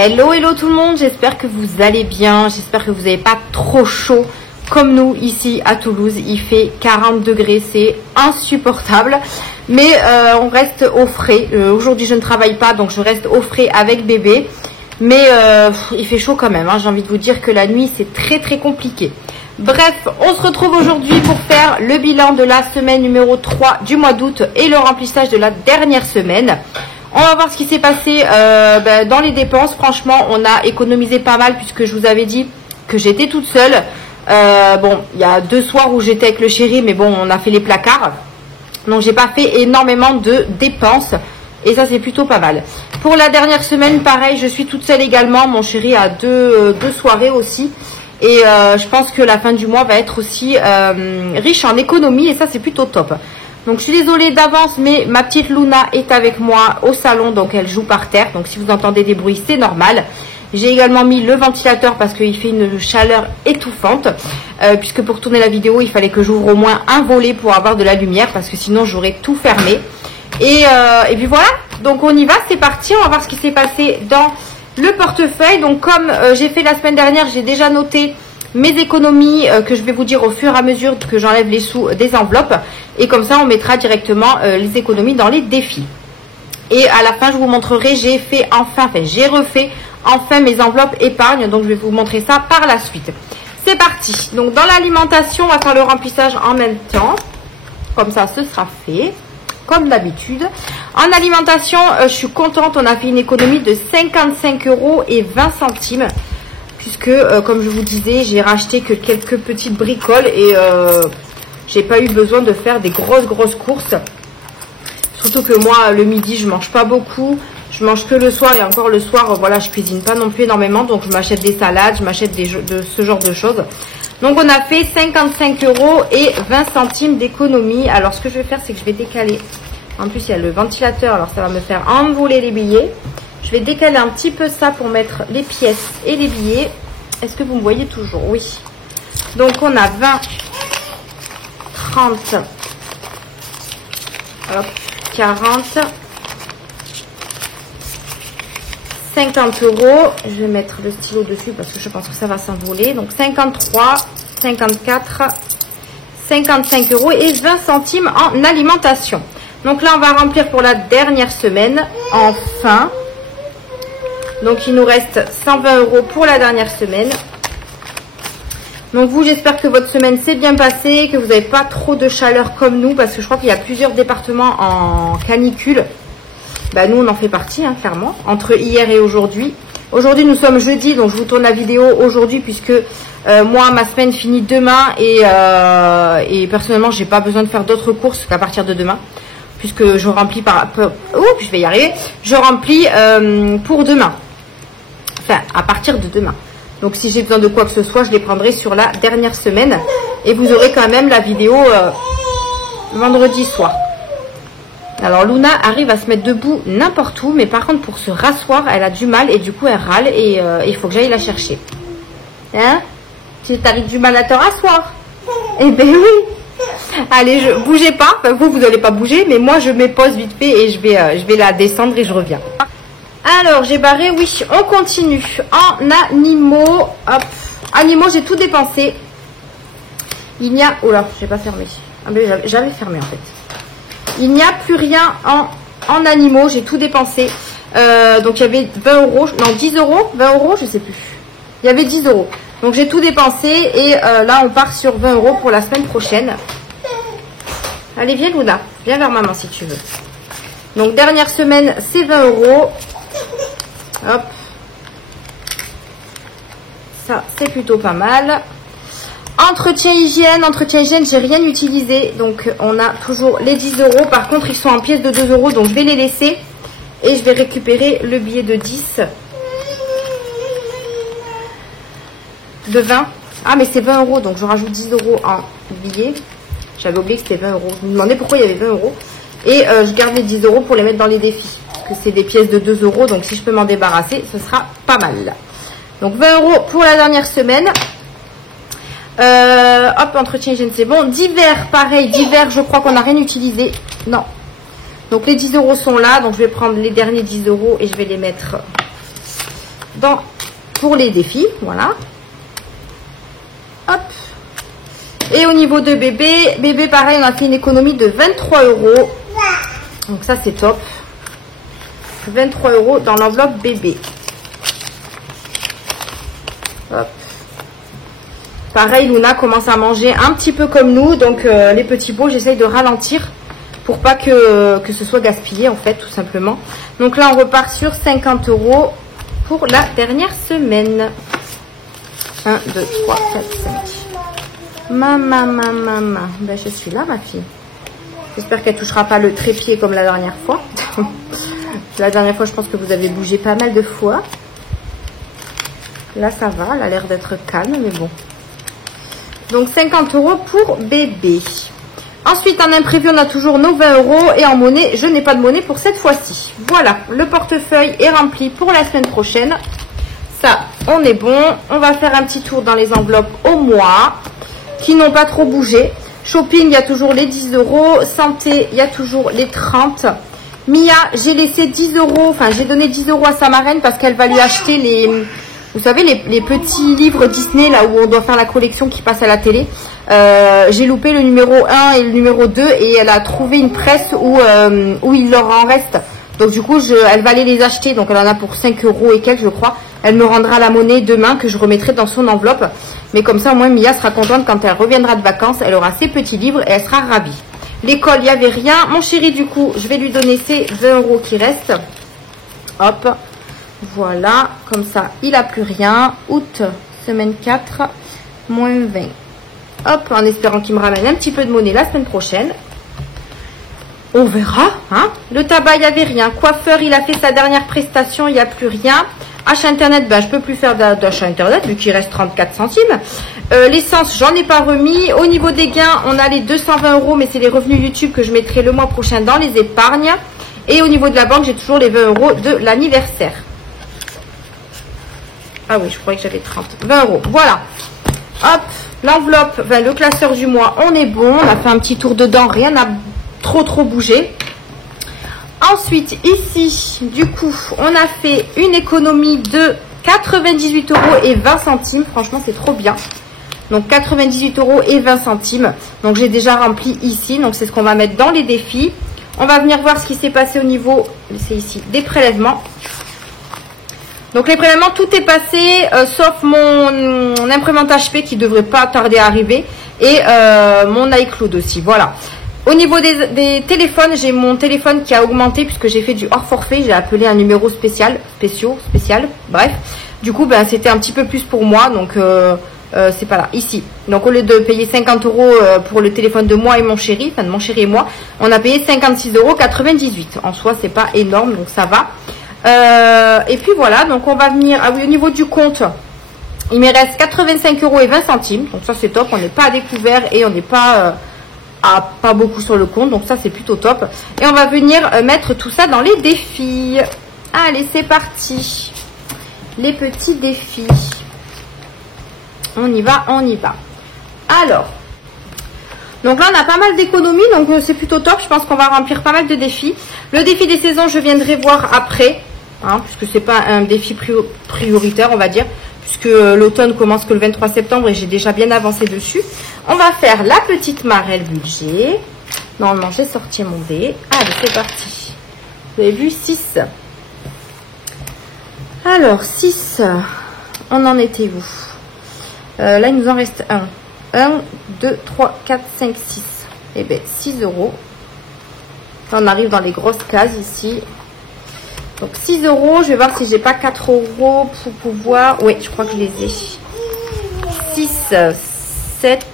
Hello, hello tout le monde, j'espère que vous allez bien, j'espère que vous n'avez pas trop chaud comme nous ici à Toulouse. Il fait 40 degrés, c'est insupportable, mais on reste au frais. Aujourd'hui je ne travaille pas, donc je reste au frais avec bébé, mais il fait chaud quand même, hein. J'ai envie de vous dire que la nuit c'est très compliqué. Bref, on se retrouve aujourd'hui pour faire le bilan de la semaine numéro 3 du mois d'août et le remplissage de la dernière semaine. On va voir ce qui s'est passé dans les dépenses. Franchement, on a économisé pas mal puisque je vous avais dit que j'étais toute seule. Bon, il y a 2 soirs où j'étais avec le chéri, mais bon, on a fait les placards. Donc, j'ai pas fait énormément de dépenses et ça, c'est plutôt pas mal. Pour la dernière semaine, pareil, je suis toute seule également. Mon chéri a deux soirées aussi. Et je pense que la fin du mois va être aussi riche en économie et ça, c'est plutôt top. Donc je suis désolée d'avance, mais ma petite Luna est avec moi au salon, donc elle joue par terre. Donc si vous entendez des bruits, c'est normal. J'ai également mis le ventilateur parce qu'il fait une chaleur étouffante. Puisque pour tourner la vidéo, il fallait que j'ouvre au moins un volet pour avoir de la lumière, parce que sinon j'aurais tout fermé. Et puis voilà, donc on y va, c'est parti. On va voir ce qui s'est passé dans le portefeuille. Donc comme j'ai fait la semaine dernière, j'ai déjà noté mes économies que je vais vous dire au fur et à mesure que j'enlève les sous des enveloppes. Et comme ça, on mettra directement les économies dans les défis. Et à la fin, je vous montrerai, j'ai refait enfin mes enveloppes épargne. Donc, je vais vous montrer ça par la suite. C'est parti. Donc, dans l'alimentation, on va faire le remplissage en même temps. Comme ça, ce sera fait. Comme d'habitude. En alimentation, je suis contente. On a fait une économie de 55,20 €. Puisque, comme je vous disais, j'ai racheté que quelques petites bricoles et j'ai pas eu besoin de faire des grosses courses. Surtout que moi, le midi, je mange pas beaucoup. Je mange que le soir et encore le soir, voilà, je cuisine pas non plus énormément. Donc, je m'achète des salades, je m'achète ce genre de choses. Donc, on a fait 55,20 € d'économie. Alors, ce que je vais faire, c'est que je vais décaler. En plus, il y a le ventilateur, alors ça va me faire envoler les billets. Je vais décaler un petit peu ça pour mettre les pièces et les billets. Est-ce que vous me voyez toujours? Oui. Donc, on a 20, 30, hop, 40, 50 €. Je vais mettre le stylo dessus parce que je pense que ça va s'envoler. Donc, 53, 54, 55 € et 20 centimes en alimentation. Donc là, on va remplir pour la dernière semaine. Enfin. Donc, il nous reste 120 € pour la dernière semaine. Donc, vous, j'espère que votre semaine s'est bien passée, que vous n'avez pas trop de chaleur comme nous, parce que je crois qu'il y a plusieurs départements en canicule. Bah, nous, on en fait partie, hein, clairement, entre hier et aujourd'hui. Aujourd'hui, nous sommes jeudi, donc je vous tourne la vidéo aujourd'hui, puisque moi, ma semaine finit demain, et personnellement, j'ai pas besoin de faire d'autres courses qu'à partir de demain, puisque je remplis je vais y arriver, je remplis pour demain. Enfin, à partir de demain. Donc, si j'ai besoin de quoi que ce soit, je les prendrai sur la dernière semaine. Et vous aurez quand même la vidéo vendredi soir. Alors, Luna arrive à se mettre debout n'importe où. Mais par contre, pour se rasseoir, elle a du mal. Et du coup, elle râle. Et il faut que j'aille la chercher. Hein? Tu as du mal à te rasseoir? Eh ben oui. Allez, bougez pas. Enfin, vous n'allez pas bouger. Mais moi, je me pose vite fait. Et je vais la descendre et je reviens. Alors, j'ai barré, oui, on continue. En animaux, hop, animaux, j'ai tout dépensé. Il n'y a, oh là, j'ai pas fermé. Ah ben, j'avais fermé en fait. Il n'y a plus rien en animaux, j'ai tout dépensé. Donc, il y avait 20 €, non, 10 €, 20 €, je sais plus. Il y avait 10 €. Donc, j'ai tout dépensé et là, on part sur 20 € pour la semaine prochaine. Allez, viens, Luna, viens vers maman si tu veux. Donc, dernière semaine, c'est 20 €. Hop, ça c'est plutôt pas mal. Entretien hygiène, j'ai rien utilisé, donc on a toujours les 10 €. Par contre, ils sont en pièces de 2 €, donc je vais les laisser et je vais récupérer le billet de 10, de 20. Ah, mais c'est 20 €, donc je rajoute 10 € en billet. J'avais oublié que c'était 20 €. Je me demandais pourquoi il y avait 20 € et je garde les 10 € pour les mettre dans les défis. Que c'est des pièces de 2 €, donc si je peux m'en débarrasser, ce sera pas mal. Donc 20 € pour la dernière semaine. Hop, entretien hygiène, c'est bon. Divers, pareil, divers, je crois qu'on n'a rien utilisé. Non. Donc les 10 € sont là, donc je vais prendre les derniers 10 € et je vais les mettre pour les défis. Voilà. Hop. Et au niveau de bébé pareil, on a fait une économie de 23 €. Donc ça c'est top. 23 € dans l'enveloppe bébé. Hop. Pareil, Luna commence à manger un petit peu comme nous. Donc les petits pots, j'essaye de ralentir pour pas que ce soit gaspillé en fait, tout simplement. Donc là, on repart sur 50 € pour la dernière semaine. 1, 2, 3, 4, 5. Maman. Ben, je suis là, ma fille. J'espère qu'elle touchera pas le trépied comme la dernière fois. La dernière fois, je pense que vous avez bougé pas mal de fois. Là, ça va. Elle a l'air d'être calme, mais bon. Donc, 50 € pour bébé. Ensuite, en imprévu, on a toujours nos 20 €. Et en monnaie, je n'ai pas de monnaie pour cette fois-ci. Voilà, le portefeuille est rempli pour la semaine prochaine. Ça, on est bon. On va faire un petit tour dans les enveloppes au mois qui n'ont pas trop bougé. Shopping, il y a toujours les 10 €. Santé, il y a toujours les 30. Mia, j'ai laissé 10 €. Enfin, j'ai donné 10 € à sa marraine parce qu'elle va lui acheter les... Vous savez, les petits livres Disney, là où on doit faire la collection qui passe à la télé. J'ai loupé le numéro 1 et le numéro 2 et elle a trouvé une presse où il leur en reste. Donc du coup, elle va aller les acheter. Donc elle en a pour 5 € et quelques, je crois. Elle me rendra la monnaie demain que je remettrai dans son enveloppe. Mais comme ça, au moins, Mia sera contente quand elle reviendra de vacances. Elle aura ses petits livres et elle sera ravie. L'école, il n'y avait rien. Mon chéri, du coup, je vais lui donner ses 20 € qui restent. Hop. Voilà. Comme ça, il n'a plus rien. Août, semaine 4, moins 20. Hop, en espérant qu'il me ramène un petit peu de monnaie la semaine prochaine. On verra. Hein. Le tabac, il n'y avait rien. Coiffeur, il a fait sa dernière prestation. Il n'y a plus rien. Achat internet, ben, je peux plus faire d'achat internet vu qu'il reste 34 centimes. L'essence, j'en ai pas remis. Au niveau des gains, on a les 220 €, mais c'est les revenus YouTube que je mettrai le mois prochain dans les épargnes. Et au niveau de la banque, j'ai toujours les 20 € de l'anniversaire. Ah oui, je croyais que j'avais 30. 20 €. Voilà. Hop, l'enveloppe, ben, le classeur du mois, on est bon. On a fait un petit tour dedans, rien n'a trop bougé. Ensuite, ici, du coup, on a fait une économie de 98 € et 20 centimes. Franchement, c'est trop bien. Donc, 98 € et 20 centimes. Donc, j'ai déjà rempli ici. Donc, c'est ce qu'on va mettre dans les défis. On va venir voir ce qui s'est passé au niveau, c'est ici, des prélèvements. Donc, les prélèvements, tout est passé, sauf mon imprimante HP qui devrait pas tarder à arriver. Et mon iCloud aussi, voilà. Au niveau des téléphones, j'ai mon téléphone qui a augmenté puisque j'ai fait du hors forfait. J'ai appelé un numéro spécial, bref. Du coup, ben, c'était un petit peu plus pour moi, donc c'est pas là, ici. Donc au lieu de payer 50 € pour le téléphone de moi et mon chéri, enfin de mon chéri et moi, on a payé 56,98 €. En soi, c'est pas énorme, donc ça va. Et puis voilà, donc on va venir, ah oui, au niveau du compte, il me reste 85 € et 20 centimes. Donc ça c'est top, on n'est pas à découvert et on n'est pas... pas beaucoup sur le compte, donc ça c'est plutôt top. Et on va venir mettre tout ça dans les défis. Allez, c'est parti. Les petits défis. On y va. Alors, donc là on a pas mal d'économies, donc c'est plutôt top. Je pense qu'on va remplir pas mal de défis. Le défi des saisons, je viendrai voir après, hein, puisque c'est pas un défi prioritaire, on va dire, puisque l'automne commence que le 23 septembre et j'ai déjà bien avancé dessus. On va faire la petite marelle budget. Normalement, j'ai sorti mon dé. Allez, c'est parti. Vous avez vu 6. Alors, 6. On en était où? Là, il nous en reste 1. 1, 2, 3, 4, 5, 6. Eh bien, 6 €. Là, on arrive dans les grosses cases ici. Donc 6 €, je vais voir si j'ai pas 4 € pour pouvoir... Oui, je crois que je les ai. 6, 7,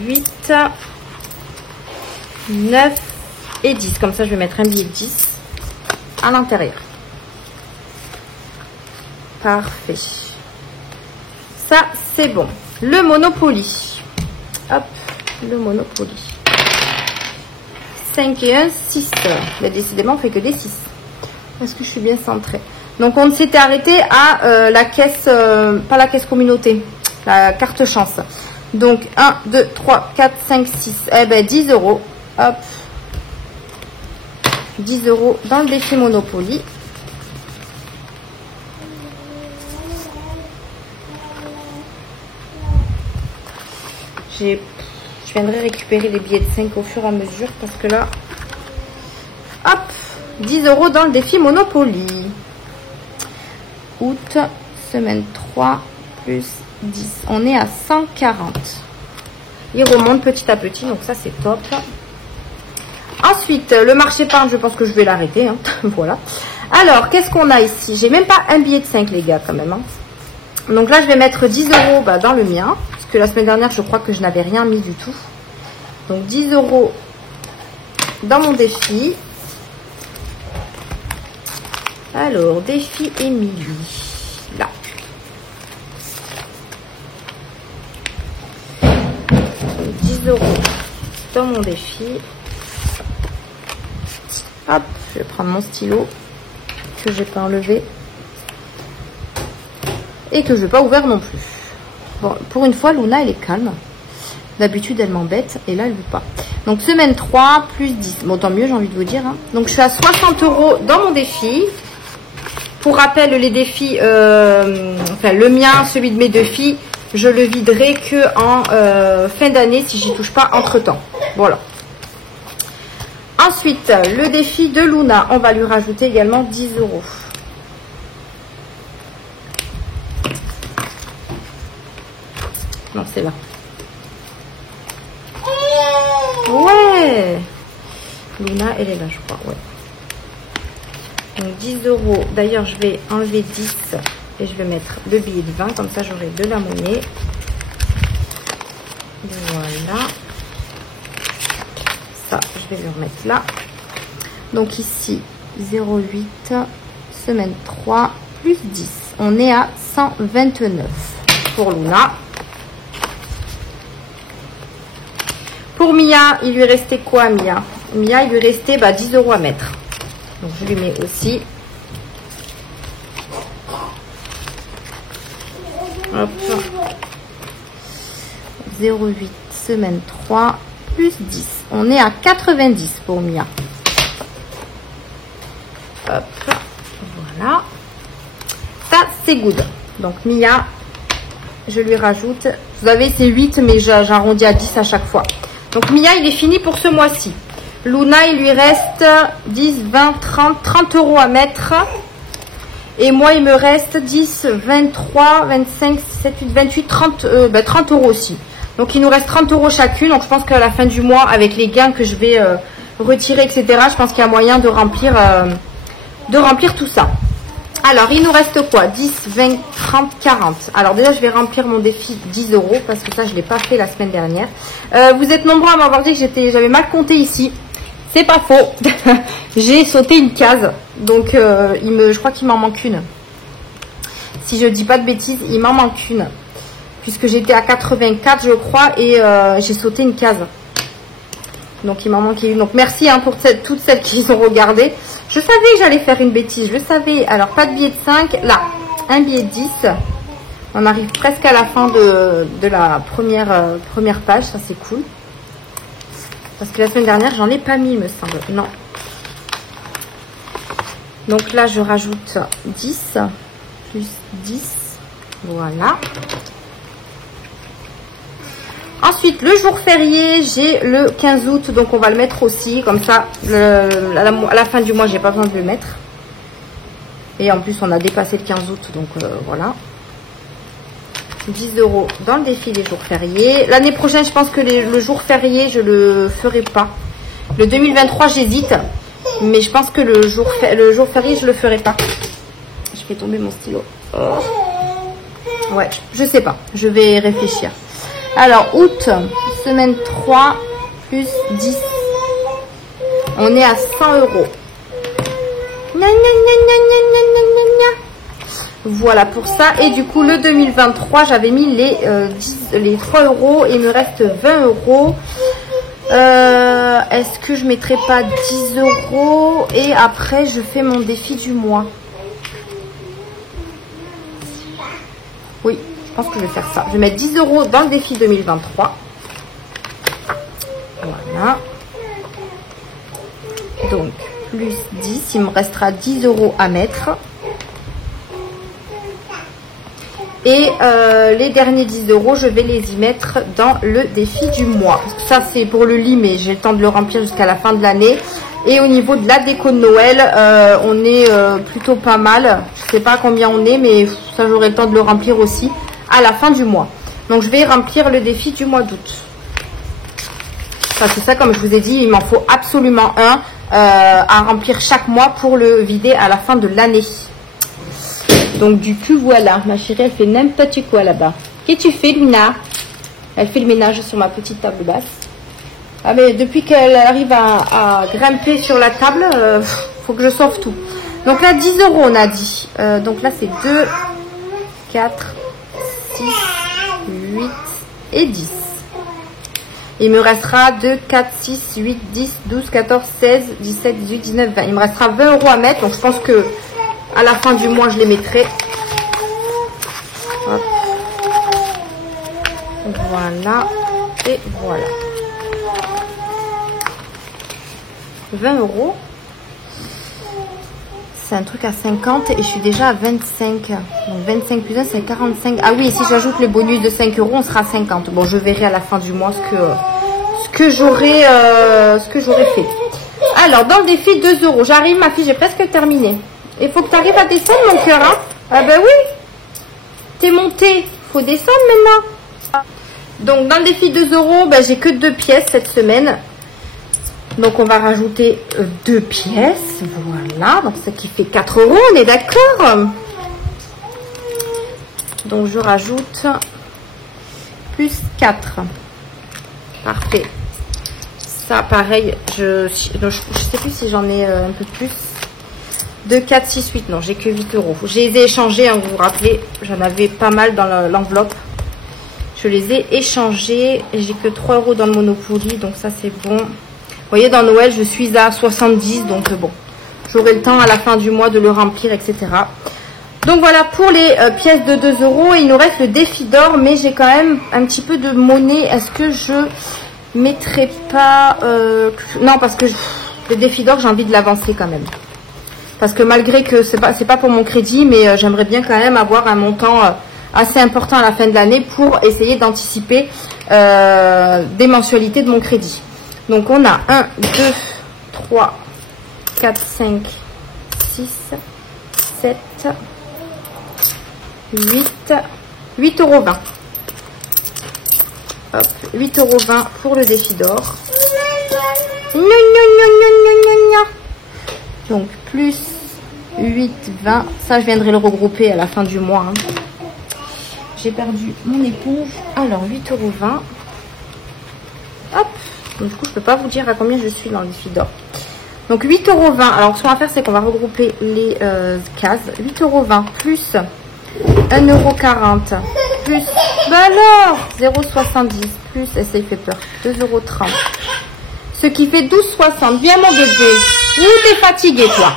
8, 9 et 10. Comme ça, je vais mettre un billet de 10 à l'intérieur. Parfait. Ça, c'est bon. Le Monopoly. Hop, le Monopoly. 5 et 1, 6. Mais décidément, on fait que des 6. Est-ce que je suis bien centrée? Donc, on s'était arrêté à la caisse, pas la caisse communauté, la carte chance. Donc, 1, 2, 3, 4, 5, 6. Eh ben, 10 €. Hop. 10 € dans le défi Monopoly. je viendrai récupérer les billets de 5 au fur et à mesure parce que là, hop, 10 € dans le défi Monopoly. Août, semaine 3, plus 10. On est à 140. Il remonte petit à petit, donc ça c'est top. Ensuite, le marché épargne, je pense que je vais l'arrêter. Hein. Voilà. Alors, qu'est-ce qu'on a ici? J'ai même pas un billet de 5, les gars, quand même. Hein. Donc là, je vais mettre 10 € dans le mien. Parce que la semaine dernière, je crois que je n'avais rien mis du tout. Donc 10 € dans mon défi. Alors, défi Émilie. Là. Donc, 10 € dans mon défi. Hop, je vais prendre mon stylo que j'ai pas enlevé et que je vais pas ouvert non plus. Bon, pour une fois, Luna, elle est calme. D'habitude, elle m'embête et là, elle veut pas. Donc, semaine 3, plus 10. Bon, tant mieux, j'ai envie de vous dire. Hein. Donc, je suis à 60 € dans mon défi. Pour rappel, les défis, enfin, le mien, celui de mes deux filles, je le viderai que en fin d'année si j'y touche pas entre-temps. Voilà. Ensuite, le défi de Luna, on va lui rajouter également 10 €. Non, c'est là. Ouais. Luna, elle est là, je crois. Ouais. Donc 10 €. D'ailleurs, je vais enlever 10 et je vais mettre le billet de 20. Comme ça, j'aurai de la monnaie. Voilà. Ça, je vais le remettre là. Donc ici, 0,8, semaine 3, plus 10. On est à 129 pour Luna. Pour Mia, il lui restait quoi, Mia? Mia, il lui restait 10 € à mettre. Donc je lui mets aussi. Hop. 0,8, semaine 3, plus 10. On est à 90 pour Mia. Hop. Voilà. Ça, c'est good. Donc Mia, je lui rajoute. Vous savez, c'est 8, mais j'arrondis à 10 à chaque fois. Donc Mia, il est fini pour ce mois-ci. Luna, il lui reste 10, 20, 30 € à mettre. Et moi, il me reste 10, 23, 25, 7, 8, 28, 30 € aussi. Donc, il nous reste 30 € chacune. Donc, je pense qu'à la fin du mois, avec les gains que je vais retirer, etc., je pense qu'il y a moyen de remplir tout ça. Alors, il nous reste quoi? 10, 20, 30, 40. Alors, déjà, je vais remplir mon défi 10 € parce que ça, je ne l'ai pas fait la semaine dernière. Vous êtes nombreux à m'avoir dit que j'avais mal compté ici. C'est pas faux. J'ai sauté une case. Donc, je crois qu'il m'en manque une. Si je dis pas de bêtises, il m'en manque une. Puisque j'étais à 84, je crois, et j'ai sauté une case. Donc, il m'en manquait une. Donc, merci hein, pour toutes celles qui ont regardé. Je savais que j'allais faire une bêtise. Je le savais. Alors, pas de billet de 5. Là, un billet de 10. On arrive presque à la fin de la première page. Ça, c'est cool. Parce que la semaine dernière, j'en ai pas mis, il me semble. Non. Donc là, je rajoute 10. Plus 10. Voilà. Ensuite, le jour férié, j'ai le 15 août. Donc, on va le mettre aussi. Comme ça, à la fin du mois, j'ai pas besoin de le mettre. Et en plus, on a dépassé le 15 août. Donc, voilà. 10 € dans le défi des jours fériés. L'année prochaine, je pense que le jour férié, je le ferai pas. Le 2023, j'hésite. Mais je pense que le jour férié, je le ferai pas. Je fais tomber mon stylo. Oh. Ouais, je sais pas. Je vais réfléchir. Alors, août, semaine 3, plus 10. On est à 100 €. Voilà pour ça. Et du coup, le 2023, j'avais mis les 3 € et il me reste 20 €. Est-ce que je mettrai pas 10 € et après, je fais mon défi du mois? Oui, je pense que je vais faire ça. Je vais mettre 10 € dans le défi 2023. Voilà. Donc, plus 10, il me restera 10 € à mettre. Et les derniers 10 €, je vais les y mettre dans le défi du mois. Ça, c'est pour le lit, mais j'ai le temps de le remplir jusqu'à la fin de l'année. Et au niveau de la déco de Noël, on est plutôt pas mal. Je sais pas combien on est, mais ça, j'aurai le temps de le remplir aussi à la fin du mois. Donc, je vais remplir le défi du mois d'août. Ça, c'est ça, comme je vous ai dit, il m'en faut absolument un à remplir chaque mois pour le vider à la fin de l'année. Donc du coup voilà, ma chérie, elle fait n'importe quoi là-bas. Qu'est-ce que tu fais, Luna? Elle fait le ménage sur ma petite table basse. Ah mais depuis qu'elle arrive à grimper sur la table, faut que je sauve tout. Donc là 10 € on a dit. Donc là c'est 2, 4, 6, 8 et 10. Il me restera 2, 4, 6, 8, 10, 12, 14, 16, 17, 18, 19, 20. Il me restera 20 € à mettre. Donc je pense que à la fin du mois, je les mettrai. Hop. Voilà. Et voilà. 20 €. C'est un truc à 50 et je suis déjà à 25. Donc 25 plus 1, c'est 45. Ah oui, si j'ajoute les bonus de 5 €, on sera à 50. Bon, je verrai à la fin du mois ce que j'aurai fait. Alors, dans le défi 2 €, j'arrive, ma fille, j'ai presque terminé. Il faut que tu arrives à descendre, mon cœur. Hein? Ah ben oui. T'es monté. Faut descendre maintenant. Donc, dans le défi 2 €, ben, j'ai que 2 pièces cette semaine. Donc, on va rajouter 2 pièces. Voilà. Donc, ce qui fait 4 €. On est d'accord? Donc, je rajoute plus 4. Parfait. Ça, pareil, je sais plus si j'en ai un peu plus. 2, 4, 6, 8. Non, j'ai que 8 €. Je les ai échangés, hein, vous vous rappelez. J'en avais pas mal dans l'enveloppe. Je les ai échangés. Et j'ai que 3 € dans le Monopoly. Donc ça, c'est bon. Vous voyez, dans Noël, je suis à 70. Donc bon, j'aurai le temps à la fin du mois de le remplir, etc. Donc voilà pour les pièces de 2 €. Il nous reste le défi d'or. Mais j'ai quand même un petit peu de monnaie. Est-ce que je mettrai pas... non, parce que le défi d'or, j'ai envie de l'avancer quand même. Parce que malgré que c'est pas pour mon crédit, mais j'aimerais bien quand même avoir un montant assez important à la fin de l'année pour essayer d'anticiper des mensualités de mon crédit. Donc on a 1, 2, 3, 4, 5, 6, 7, 8, 8,20 €. Hop, 8,20 € pour le défi d'or. Donc plus 8, 20. Ça, je viendrai le regrouper à la fin du mois. Hein. J'ai perdu mon éponge. Alors, 8,20 €. Hop. Donc, du coup, je ne peux pas vous dire à combien je suis dans le défi d'or. Donc, 8,20 €. Alors, ce qu'on va faire, c'est qu'on va regrouper les cases. 8,20 € plus 1,40 € plus... Bah alors 0,70 € plus... Et ça, il fait peur. 2,30 €. Ce qui fait 12,60 €. Viens, mon bébé. Où t'es fatigué, toi?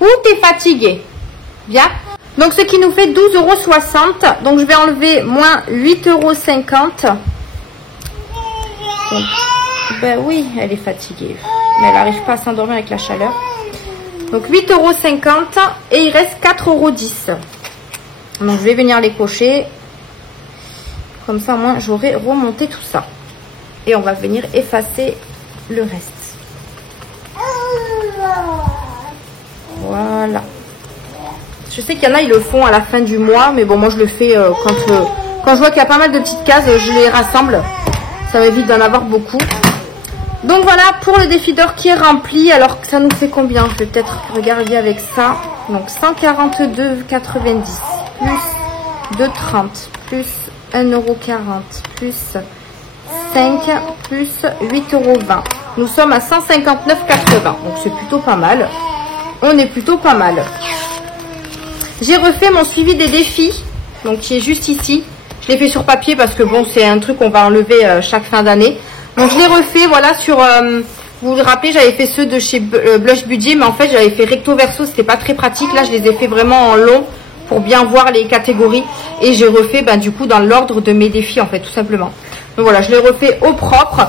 Où t'es fatigué? Bien. Donc, ce qui nous fait 12,60 €. Donc, je vais enlever moins 8,50 €. Donc, ben oui, elle est fatiguée. Mais elle n'arrive pas à s'endormir avec la chaleur. Donc, 8,50 € et il reste 4,10 €. Donc, je vais venir les cocher. Comme ça, moi, j'aurai remonté tout ça. Et on va venir effacer le reste. Voilà. Je sais qu'il y en a, ils le font à la fin du mois. Mais bon, moi, je le fais quand je vois qu'il y a pas mal de petites cases, je les rassemble. Ça m'évite d'en avoir beaucoup. Donc, voilà pour le défi d'or qui est rempli. Alors, ça nous fait combien? Je vais peut-être regarder avec ça. Donc, 142,90 € plus 2,30 € plus 1,40 € plus 5 plus 8,20 €. Nous sommes à 159,80 €. Donc, c'est plutôt pas mal. On est plutôt pas mal. J'ai refait mon suivi des défis. Donc, qui est juste ici. Je l'ai fait sur papier parce que bon, c'est un truc qu'on va enlever chaque fin d'année. Donc, je l'ai refait, voilà, sur... vous vous rappelez, j'avais fait ceux de chez Blush Budget. Mais en fait, j'avais fait recto verso. C'était pas très pratique. Là, je les ai fait vraiment en long pour bien voir les catégories. Et j'ai refait, ben, du coup, dans l'ordre de mes défis, en fait, tout simplement. Donc, voilà, je l'ai refait au propre.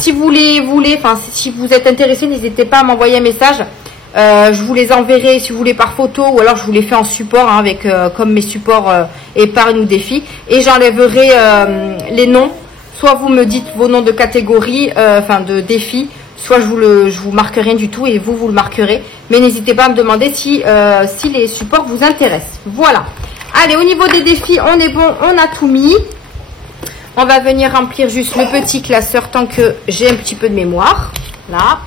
Si vous voulez, enfin, si vous êtes intéressé, n'hésitez pas à m'envoyer un message. Je vous les enverrai si vous voulez par photo ou alors je vous les fais en support hein, avec comme mes supports épargne ou défi. Et j'enlèverai les noms. Soit vous me dites vos noms de catégorie, enfin de défi, soit je vous marque rien du tout et vous le marquerez. Mais n'hésitez pas à me demander si les supports vous intéressent. Voilà. Allez, au niveau des défis, on est bon, on a tout mis. On va venir remplir juste le petit classeur tant que j'ai un petit peu de mémoire. Là.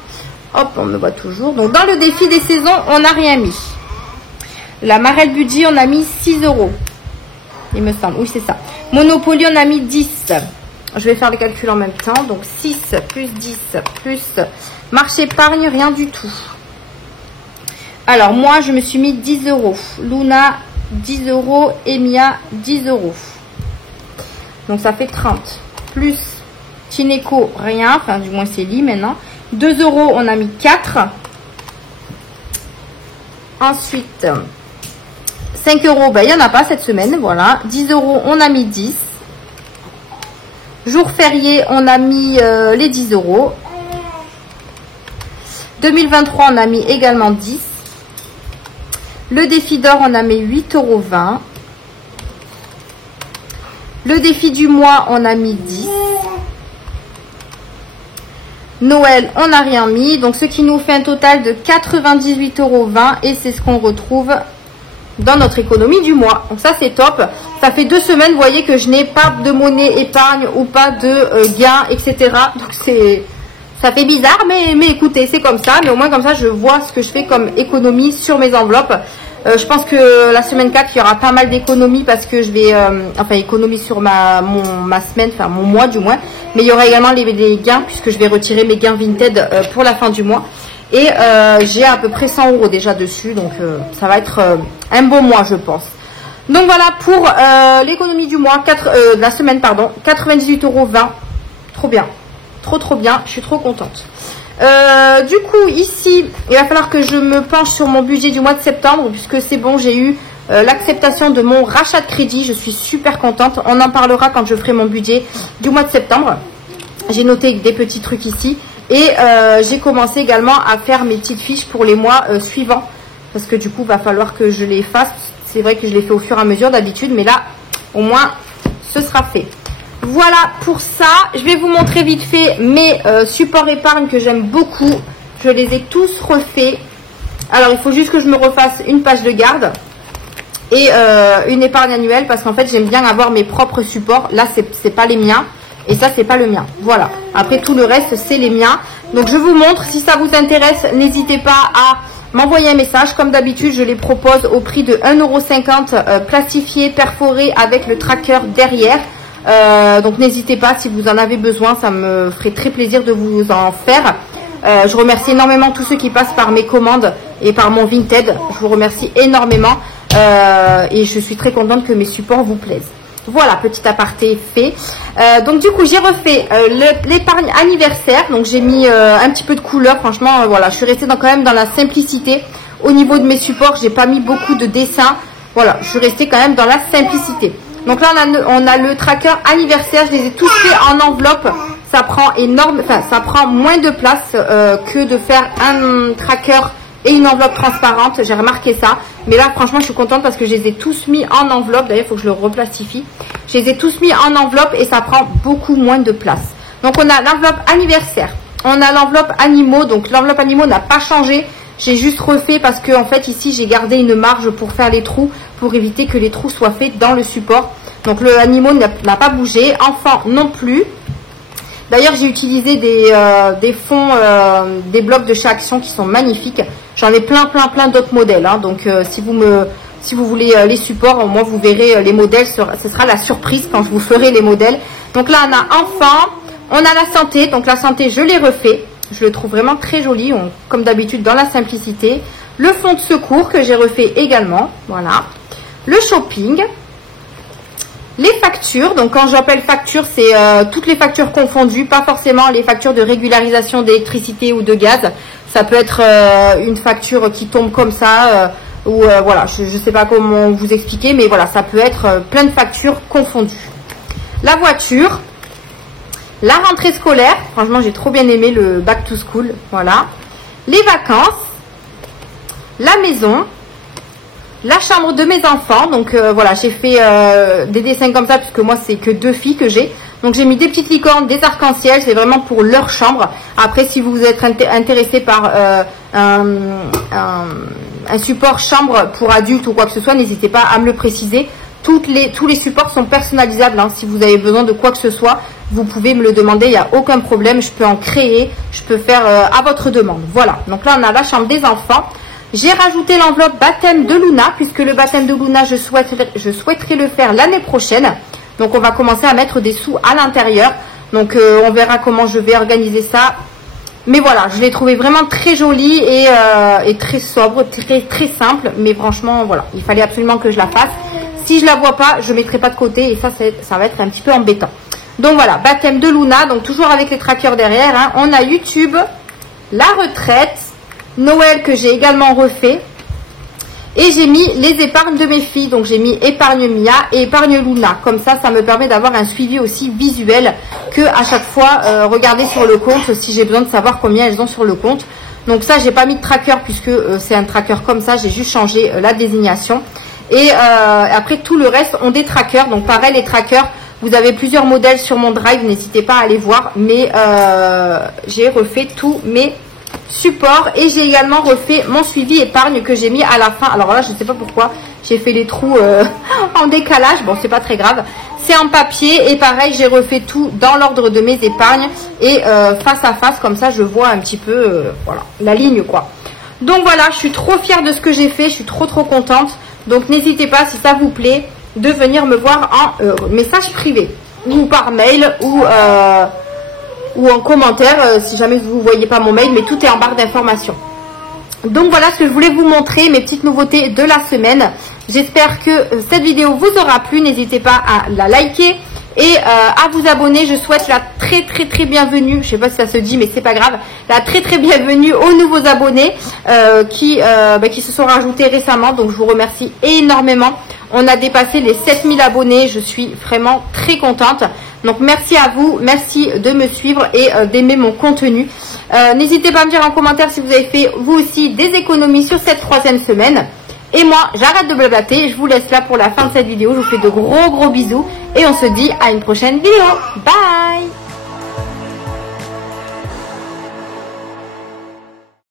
Hop, on me voit toujours. Donc, dans le défi des saisons, on n'a rien mis. La Marelle Budget, on a mis 6 €. Il me semble. Oui, c'est ça. Monopoly, on a mis 10. Je vais faire le calcul en même temps. Donc, 6 plus 10 plus marché épargne, rien du tout. Alors, moi, je me suis mis 10 €. Luna, 10 €. Emia, 10 €. Donc, ça fait 30. Plus Tineco, rien. Enfin, du moins, c'est lit maintenant. 2 €, on a mis 4. Ensuite, 5 €, ben, il n'y en a pas cette semaine. Voilà. 10 €, on a mis 10. Jour férié, on a mis les 10 €. 2023, on a mis également 10. Le défi d'or, on a mis 8,20 €. Le défi du mois, on a mis 10. Noël, on n'a rien mis. Donc, ce qui nous fait un total de 98,20 €. Et c'est ce qu'on retrouve dans notre économie du mois. Donc, ça, c'est top. Ça fait 2 semaines, vous voyez, que je n'ai pas de monnaie épargne ou pas de gains, etc. Donc, ça fait bizarre, mais écoutez, c'est comme ça. Mais au moins, comme ça, je vois ce que je fais comme économie sur mes enveloppes. Je pense que la semaine 4, il y aura pas mal d'économies parce que je vais, enfin, économie sur ma semaine, enfin, mon mois du moins. Mais il y aura également les gains puisque je vais retirer mes gains Vinted pour la fin du mois. Et j'ai à peu près 100 € déjà dessus. Donc, ça va être un bon mois, je pense. Donc, voilà pour l'économie du mois, de la semaine, pardon, 98,20 €. Trop bien. Trop bien. Je suis trop contente. Du coup, ici, il va falloir que je me penche sur mon budget du mois de septembre, puisque c'est bon, j'ai eu l'acceptation de mon rachat de crédit. Je suis super contente. On en parlera quand je ferai mon budget du mois de septembre. J'ai noté des petits trucs ici. Et j'ai commencé également à faire mes petites fiches pour les mois suivants. Parce que du coup, il va falloir que je les fasse. C'est vrai que je les fais au fur et à mesure d'habitude, mais là, au moins, ce sera fait. Voilà pour ça. Je vais vous montrer vite fait mes supports épargne que j'aime beaucoup. Je les ai tous refaits. Alors, il faut juste que je me refasse une page de garde et une épargne annuelle parce qu'en fait, j'aime bien avoir mes propres supports. Là, c'est pas les miens et ça, c'est pas le mien. Voilà. Après, tout le reste, c'est les miens. Donc, je vous montre. Si ça vous intéresse, n'hésitez pas à m'envoyer un message. Comme d'habitude, je les propose au prix de 1,50 € plastifiés, perforés avec le tracker derrière. Donc n'hésitez pas si vous en avez besoin, ça me ferait très plaisir de vous en faire. Je remercie énormément tous ceux qui passent par mes commandes et par mon Vinted. Je vous remercie énormément et je suis très contente que mes supports vous plaisent. Voilà, petit aparté fait. Donc du coup j'ai refait l'épargne anniversaire. Donc j'ai mis un petit peu de couleur. Franchement voilà, je suis restée quand même dans la simplicité. Au niveau de mes supports, j'ai pas mis beaucoup de dessins. Voilà, je suis restée quand même dans la simplicité. Donc là, on a le tracker anniversaire. Je les ai tous faits en enveloppe. Ça prend ça prend moins de place que de faire un tracker et une enveloppe transparente. J'ai remarqué ça. Mais là, franchement, je suis contente parce que je les ai tous mis en enveloppe. D'ailleurs, il faut que je le replastifie. Je les ai tous mis en enveloppe et ça prend beaucoup moins de place. Donc, on a l'enveloppe anniversaire. On a l'enveloppe animaux. Donc, l'enveloppe animaux n'a pas changé. J'ai juste refait parce que en fait ici j'ai gardé une marge pour faire les trous, pour éviter que les trous soient faits dans le support. Donc le animaux n'a pas bougé, enfant non plus. D'ailleurs j'ai utilisé des fonds, des blocs de chez Action qui sont magnifiques. J'en ai plein d'autres modèles. Hein. Donc si vous voulez les supports, moi vous verrez les modèles, ce sera la surprise quand je vous ferai les modèles. Donc là on a enfant, on a la santé, donc la santé je l'ai refait. Je le trouve vraiment très joli, comme d'habitude dans la simplicité. Le fond de secours que j'ai refait également. Voilà. Le shopping. Les factures. Donc quand j'appelle facture, c'est toutes les factures confondues. Pas forcément les factures de régularisation d'électricité ou de gaz. Ça peut être une facture qui tombe comme ça. Ou voilà, je ne sais pas comment vous expliquer. Mais voilà, ça peut être plein de factures confondues. La voiture. La rentrée scolaire, franchement j'ai trop bien aimé le back to school, voilà. Les vacances, la maison, la chambre de mes enfants. Donc voilà, j'ai fait des dessins comme ça puisque moi c'est que 2 filles que j'ai. Donc j'ai mis des petites licornes, des arcs-en-ciel, c'est vraiment pour leur chambre. Après, si vous êtes intéressé par un support chambre pour adultes ou quoi que ce soit, n'hésitez pas à me le préciser. Tous les supports sont personnalisables, hein. Si vous avez besoin de quoi que ce soit, vous pouvez me le demander, il n'y a aucun problème. Je peux en créer, je peux faire à votre demande. Voilà, donc là on a la chambre des enfants. J'ai rajouté l'enveloppe baptême de Luna, puisque le baptême de Luna, je souhaiterais le faire l'année prochaine. Donc on va commencer à mettre des sous à l'intérieur. Donc on verra comment je vais organiser ça. Mais voilà, je l'ai trouvé vraiment très joli et très sobre, très simple. Mais franchement, voilà, il fallait absolument que je la fasse. Si je la vois pas, je ne mettrai pas de côté et ça va être un petit peu embêtant. Donc voilà, baptême de Luna, donc toujours avec les trackers derrière, hein. On a YouTube, la retraite, Noël que j'ai également refait. Et j'ai mis les épargnes de mes filles. Donc j'ai mis épargne Mia et épargne Luna. Comme ça, ça me permet d'avoir un suivi aussi visuel que à chaque fois regarder sur le compte si j'ai besoin de savoir combien elles ont sur le compte. Donc ça, j'ai pas mis de tracker puisque c'est un tracker comme ça. J'ai juste changé la désignation. Et après, tout le reste ont des trackers. Donc pareil, les trackers, vous avez plusieurs modèles sur mon drive. N'hésitez pas à aller voir. Mais j'ai refait tous mes supports. Et j'ai également refait mon suivi épargne que j'ai mis à la fin. Alors là, je ne sais pas pourquoi. J'ai fait les trous en décalage. Bon, c'est pas très grave. C'est en papier. Et pareil, j'ai refait tout dans l'ordre de mes épargnes. Et face à face, comme ça, je vois un petit peu voilà, la ligne, quoi. Donc voilà, je suis trop fière de ce que j'ai fait. Je suis trop contente. Donc n'hésitez pas, si ça vous plaît, de venir me voir en message privé ou par mail ou en commentaire si jamais vous ne voyez pas mon mail, mais tout est en barre d'informations. Donc voilà ce que je voulais vous montrer, mes petites nouveautés de la semaine. J'espère que cette vidéo vous aura plu. N'hésitez pas à la liker et à vous abonner. Je souhaite la très bienvenue, je sais pas si ça se dit mais c'est pas grave, la très bienvenue aux nouveaux abonnés qui se sont rajoutés récemment. Donc je vous remercie énormément. On a dépassé les 7000 abonnés, je suis vraiment très contente. Donc merci à vous, merci de me suivre et d'aimer mon contenu. N'hésitez pas à me dire en commentaire si vous avez fait vous aussi des économies sur cette 3e semaine. Et moi, j'arrête de blablater, je vous laisse là pour la fin de cette vidéo. Je vous fais de gros bisous et on se dit à une prochaine vidéo. Bye!